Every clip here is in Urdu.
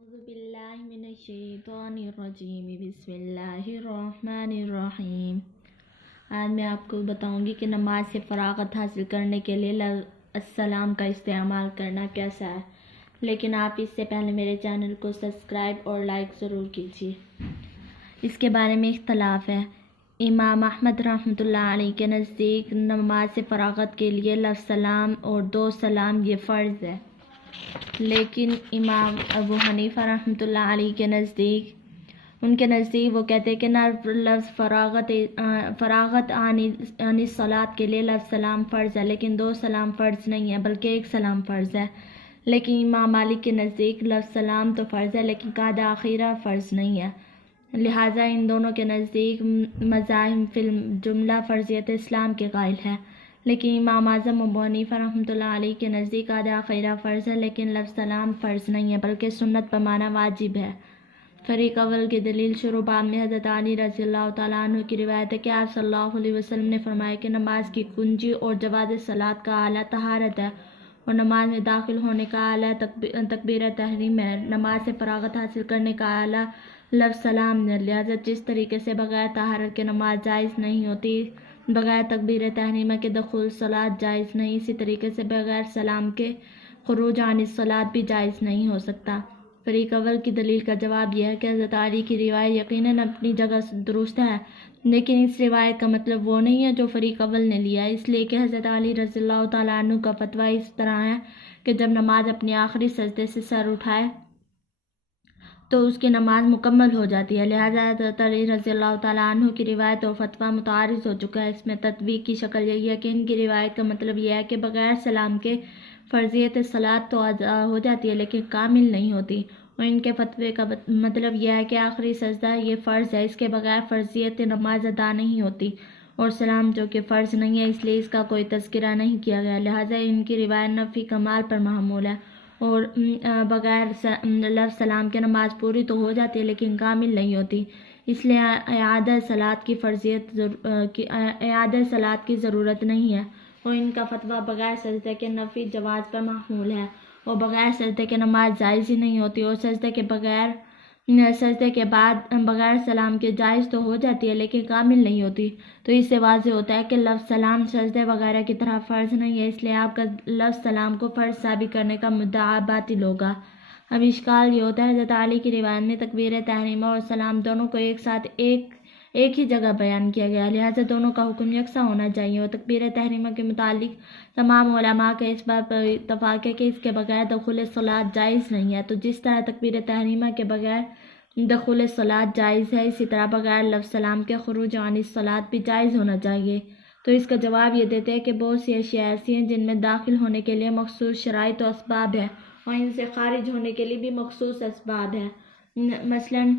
اعوذ باللہ من الشیطان الرجیم بسم اللہ الرحمن الرحیم۔ آج میں آپ کو بتاؤں گی کہ نماز سے فراغت حاصل کرنے کے لیے لفظ السلام کا استعمال کرنا کیسا ہے، لیکن آپ اس سے پہلے میرے چینل کو سبسکرائب اور لائک ضرور کیجیے۔ اس کے بارے میں اختلاف ہے۔ امام احمد رحمۃ اللہ علیہ کے نزدیک نماز سے فراغت کے لیے لفظ سلام اور دو سلام یہ فرض ہے، لیکن امام ابو حنیفہ رحمۃ اللہ علیہ کے نزدیک وہ کہتے ہیں کہ نہ لفظ فراغت عن الصلاۃ کے لیے لفظ سلام فرض ہے، لیکن دو سلام فرض نہیں ہے بلکہ ایک سلام فرض ہے۔ لیکن امام مالک کے نزدیک لفظ سلام تو فرض ہے لیکن قاعدہ اخیرہ فرض نہیں ہے، لہٰذا ان دونوں کے نزدیک مذاہب فی الجملہ فرضیت اسلام کے قائل ہے۔ لیکن امام اعظم ابو حنیفہ رحمۃ اللہ علیہ کے نزدیک قاعدہ اخیرہ فرض ہے لیکن لفظ سلام فرض نہیں ہے بلکہ سنت بمعنی واجب ہے۔ فریق اول کی دلیل شروع باب میں حضرت علی رضی اللہ تعالیٰ عنہ کی روایت ہے کہ آپ صلی اللہ علیہ وسلم نے فرمایا کہ نماز کی کنجی اور جواز صلاۃ کا اعلیٰ طہارت ہے اور نماز میں داخل ہونے کا اعلیٰ تکبیر تحریم ہے۔ نماز سے فراغت حاصل کرنے کا اعلیٰ لفظ سلام ہے، لہٰذا جس طریقے سے بغیر طہارت کے نماز جائز نہیں ہوتی، بغیر تکبیر تحریمہ کے دخول صلاۃ جائز نہیں، اسی طریقے سے بغیر سلام کے خروج عن الصلاۃ بھی جائز نہیں ہو سکتا۔ فریق اول کی دلیل کا جواب یہ ہے کہ حضرت علی کی روایت یقیناً اپنی جگہ درست ہے، لیکن اس روایت کا مطلب وہ نہیں ہے جو فریق اول نے لیا، اس لیے کہ حضرت علی رضی اللہ تعالیٰ عنہ کا فتویٰ اس طرح ہے کہ جب نماز اپنے آخری سجدے سے سر اٹھائے تو اس کی نماز مکمل ہو جاتی ہے، لہٰذا حضرت علی رضی اللہ تعالیٰ عنہ کی روایت اور فتویٰ متعارض ہو چکا ہے۔ اس میں تطبیق کی شکل یہی ہے کہ ان کی روایت کا مطلب یہ ہے کہ بغیر سلام کے فرضیت صلاۃ تو ادا ہو جاتی ہے لیکن کامل نہیں ہوتی، اور ان کے فتوے کا مطلب یہ ہے کہ آخری سجدہ یہ فرض ہے، اس کے بغیر فرضیت نماز ادا نہیں ہوتی، اور سلام جو کہ فرض نہیں ہے اس لیے اس کا کوئی تذکرہ نہیں کیا گیا، لہٰذا ان کی روایت نفی کمال پر محمول ہے، اور بغیر لفظ سلام کے نماز پوری تو ہو جاتی ہے لیکن کامل نہیں ہوتی، اس لیے اعادہ صلاۃ کی ضرورت نہیں ہے، اور ان کا فتویٰ بغیر سجدے کے نفی جواز پر محمول ہے، اور بغیر سجدے کے نماز جائز ہی نہیں ہوتی، اور سجدے کے بعد بغیر سلام کے جائز تو ہو جاتی ہے لیکن کامل نہیں ہوتی، تو اس سے واضح ہوتا ہے کہ لفظ سلام سجدے وغیرہ کی طرح فرض نہیں ہے، اس لیے آپ کا لفظ سلام کو فرض ثابت کرنے کا مدعا باطل ہوگا۔ اب اشکال یہ ہوتا ہے حضرت علی کی روایت میں تکبیر تحریمہ اور سلام دونوں کو ایک ساتھ ایک ہی جگہ بیان کیا گیا، لہٰذا دونوں کا حکم یکساں ہونا چاہیے، اور تکبیر تحریمہ کے متعلق تمام علماء کا اس بات پر اتفاق ہے کہ اس کے بغیر دخول صلاۃ جائز نہیں ہے، تو جس طرح تکبیر تحریمہ کے بغیر دخول صلاۃ جائز ہے اسی طرح بغیر لفظ سلام کے خروج عن الصلاۃ بھی جائز ہونا چاہیے۔ تو اس کا جواب یہ دیتے ہیں کہ بہت سی اشیاء ایسی ہیں جن میں داخل ہونے کے لیے مخصوص شرائط و اسباب ہیں اور ان سے خارج ہونے کے لیے بھی مخصوص اسباب ہیں، مثلاً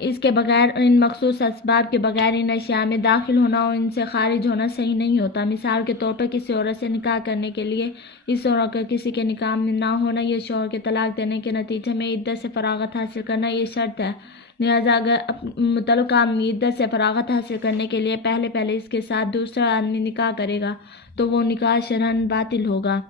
اس کے بغیر ان مخصوص اسباب کے بغیر ان اشیاء میں داخل ہونا اور ان سے خارج ہونا صحیح نہیں ہوتا۔ مثال کے طور پر کسی عورت سے نکاح کرنے کے لیے اس عورت کا کسی کے نکاح میں نہ ہونا یا شوہر کے طلاق دینے کے نتیجے میں عدت سے فراغت حاصل کرنا یہ شرط ہے، لہٰذا اگر متعلقہ عدت سے فراغت حاصل کرنے کے لیے پہلے اس کے ساتھ دوسرا آدمی نکاح کرے گا تو وہ نکاح شرعاً باطل ہوگا۔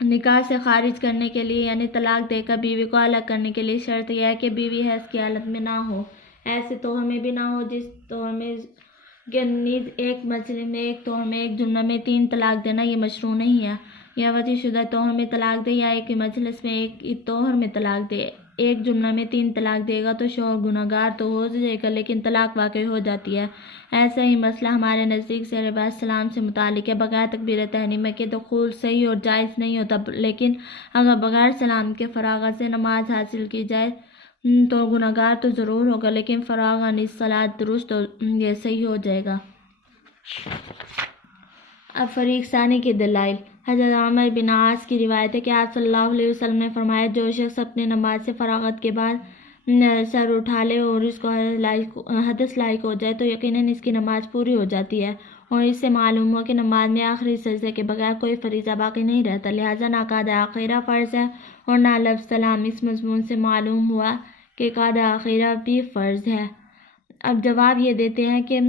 نکاح سے خارج کرنے کے لیے یعنی طلاق دے کر بیوی کو الگ کرنے کے لیے شرط یہ ہے کہ بیوی حیض کی حالت میں نہ ہو، ایسے توہر میں بھی نہ ہو جس توہر میں کہ نیز ایک مسئلے میں ایک توہر میں ایک جملہ میں 3 طلاق دینا یہ مشروع نہیں ہے، یا وطی شدہ توہر میں طلاق دے یا ایک مجلس میں ایک توہر میں طلاق دے، ایک جملہ میں 3 طلاق دے گا تو شوہر گناہگار تو ہو جائے گا لیکن طلاق واقع ہو جاتی ہے۔ ایسا ہی مسئلہ ہمارے نزدیک سے لباس سلام سے متعلق ہے، بغیر تکبیر تحریمہ کے دخول صحیح اور جائز نہیں ہوتا، لیکن اگر بغیر سلام کے فراغت سے نماز حاصل کی جائے تو گناہگار تو ضرور ہوگا لیکن فراغ عن الصلاۃ درست یہ صحیح ہو جائے گا۔ اب فریق ثانی کی دلائل۔ حضرت عمر بن عاص کی روایت ہے کہ آپ صلی اللہ علیہ وسلم نے فرمایا جو شخص اپنی نماز سے فراغت کے بعد سر اٹھا لے اور اس کو حدث لاحق ہو جائے تو یقیناً اس کی نماز پوری ہو جاتی ہے، اور اس سے معلوم ہوا کہ نماز میں آخری سجدے کے بغیر کوئی فریضہ باقی نہیں رہتا، لہٰذا نہ قاعدہ اخیرہ فرض ہے اور نہ لفظ سلام۔ اس مضمون سے معلوم ہوا کہ قاعدہ اخیرہ بھی فرض ہے۔ اب جواب یہ دیتے ہیں کہ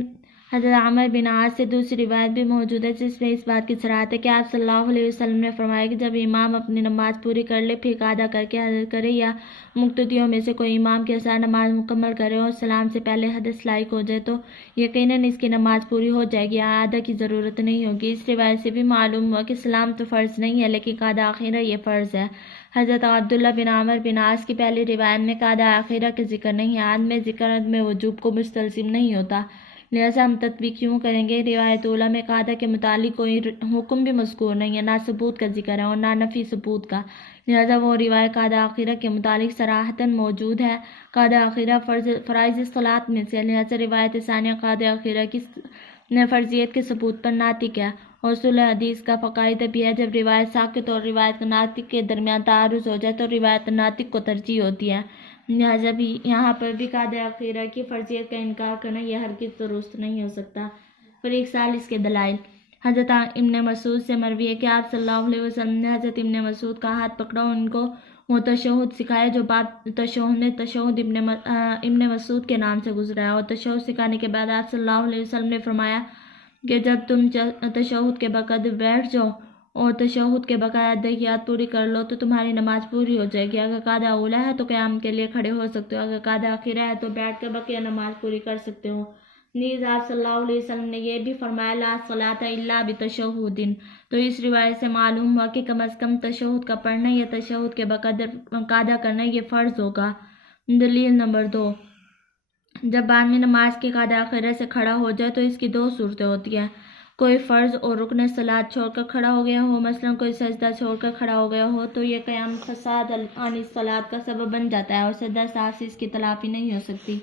حضرت عمر بن عاص سے دوسری روایت بھی موجود ہے جس میں اس بات کی صراحت ہے کہ آپ صلی اللہ علیہ وسلم نے فرمایا کہ جب امام اپنی نماز پوری کر لے پھر ادا کر کے حضرت کرے یا مقتدیوں میں سے کوئی امام کے ساتھ نماز مکمل کرے اور سلام سے پہلے حدث لاحق ہو جائے تو یقیناً اس کی نماز پوری ہو جائے گی، اعادہ کی ضرورت نہیں ہوگی۔ اس روایت سے بھی معلوم ہوا کہ سلام تو فرض نہیں ہے لیکن قاعدہ آخرہ یہ فرض ہے۔ حضرت عبداللہ بن عمر بن عاص کی پہلی روایت میں قاعدہ آخرہ کا ذکر نہیں ہے، عدم ذکر عدم وجوب کو مستلزم نہیں ہوتا، لہذا ہم تطبیق کیوں کریں گے؟ روایت اولیٰ میں قاعدہ کے متعلق کوئی حکم بھی مذکور نہیں ہے، نہ ثبوت کا ذکر ہے اور نہ نفی ثبوت کا، لہذا وہ روایت قاعدہ آخرہ کے متعلق صراحتاً موجود ہے۔ قاعدہ آخرہ فرائض صلاۃ میں سے، لہذا روایت ثانیہ قاعدہ آخرہ کی فرضیت کے ثبوت پر ناطق ہے۔ اصول حدیث کا قاعدہ بھی ہے جب روایت ساقط اور روایت ناطق کے درمیان تعارض ہو جائے تو روایت ناطق کو ترجیح ہوتی ہے، لہذا بھی یہاں پر بھی قاعدہ آخرہ کی فرضیت کا انکار کرنا یہ ہرگز درست نہیں ہو سکتا۔ فریق ثالث کے دلائل۔ حضرت ابن مسعود سے مروی ہے کہ آپ صلی اللہ علیہ وسلم نے حضرت ابن مسعود کا ہاتھ پکڑا اور ان کو وہ تشہد سکھایا جو باب تشہد ابن مسعود کے نام سے گزرا ہے، اور تشہد سکھانے کے بعد آپ صلی اللہ علیہ وسلم نے فرمایا کہ جب تم تشہد کے بعد بیٹھ جاؤ اور تشہد کے بقایا ادھیات پوری کر لو تو تمہاری نماز پوری ہو جائے گی۔ اگر قاعدہ اولیٰ ہے تو قیام کے لیے کھڑے ہو سکتے ہو، اگر قاعدہ آخرہ ہے تو بیٹھ کر بقیہ نماز پوری کر سکتے ہو۔ نیز آپ صلی اللہ علیہ وسلم نے یہ بھی فرمایا لا صلاۃ الا بتشہد، تو اس روایت سے معلوم ہوا کہ کم از کم تشہد کا پڑھنا یا تشہد کے بقدر قاعدہ کرنا یہ فرض ہوگا۔ دلیل نمبر 2، جب آدمی نماز کے قاعدہ آخرہ سے کھڑا ہو جائے تو اس کی دو صورتیں ہوتی ہیں، کوئی فرض اور رکن صلاۃ چھوڑ کر کھڑا ہو گیا ہو، مثلا کوئی سجدہ چھوڑ کر کھڑا ہو گیا ہو تو یہ قیام فساد عن الصلاۃ کا سبب بن جاتا ہے اور سجدہ سہو سے اس کی تلافی نہیں ہو سکتی۔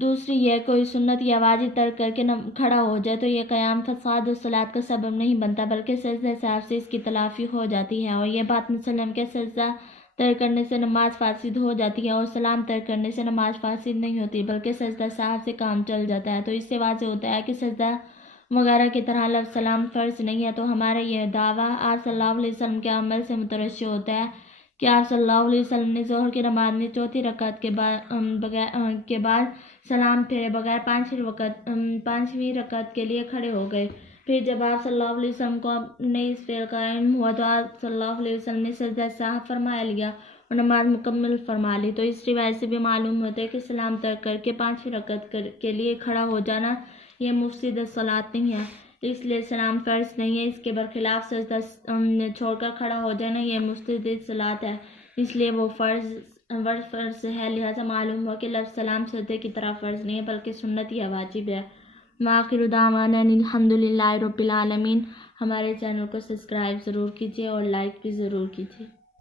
دوسری یہ کوئی سنت یا واجب ترک کر کے کھڑا ہو جائے تو یہ قیام فساد الصلاۃ کا سبب نہیں بنتا بلکہ سجدہ سہو سے اس کی تلافی ہو جاتی ہے، اور یہ بات مسلم کہ سجدہ ترک کرنے سے نماز فاسد ہو جاتی ہے اور سلام ترک کرنے سے نماز فاسد نہیں ہوتی بلکہ سجدہ سہو سے کام چل جاتا ہے۔ تو اس سے واضح ہوتا ہے کہ سجدہ وغیرہ کی طرح لفظ سلام فرض نہیں ہے، تو ہمارا یہ دعویٰ آپ صلی اللہ علیہ وسلم کے عمل سے مترشح ہوتا ہے کہ آپ صلی اللہ علیہ وسلم نے ظہر کی نماز میں چوتھی رکعت کے بعد سلام پھیرے بغیر پانچویں رکعت کے لیے کھڑے ہو گئے، پھر جب آپ صلی اللہ علیہ وسلم کو اپنے اس فعل کا علم ہوا تو آپ صلی اللہ علیہ وسلم نے سجدہ سہو فرما لیا اور نماز مکمل فرما لی۔ تو اس روایت سے بھی معلوم ہوتا ہے کہ سلام ترک کر کے پانچویں رکعت کے لیے کھڑا ہو جانا یہ مفسد الصلاۃ نہیں ہے، اس لیے سلام فرض نہیں ہے۔ اس کے برخلاف سجدہ چھوڑ کر کھڑا ہو جانا یہ مفسد الصلاۃ ہے، اس لیے وہ فرض ہے، لہذا معلوم ہوا کہ لفظ سلام سجدے کی طرح فرض نہیں ہے بلکہ سنت یا واجب ہے۔ وآخر دعوانا الحمد للہ رب العالمین۔ ہمارے چینل کو سبسکرائب ضرور کیجیے اور لائک بھی ضرور کیجیے۔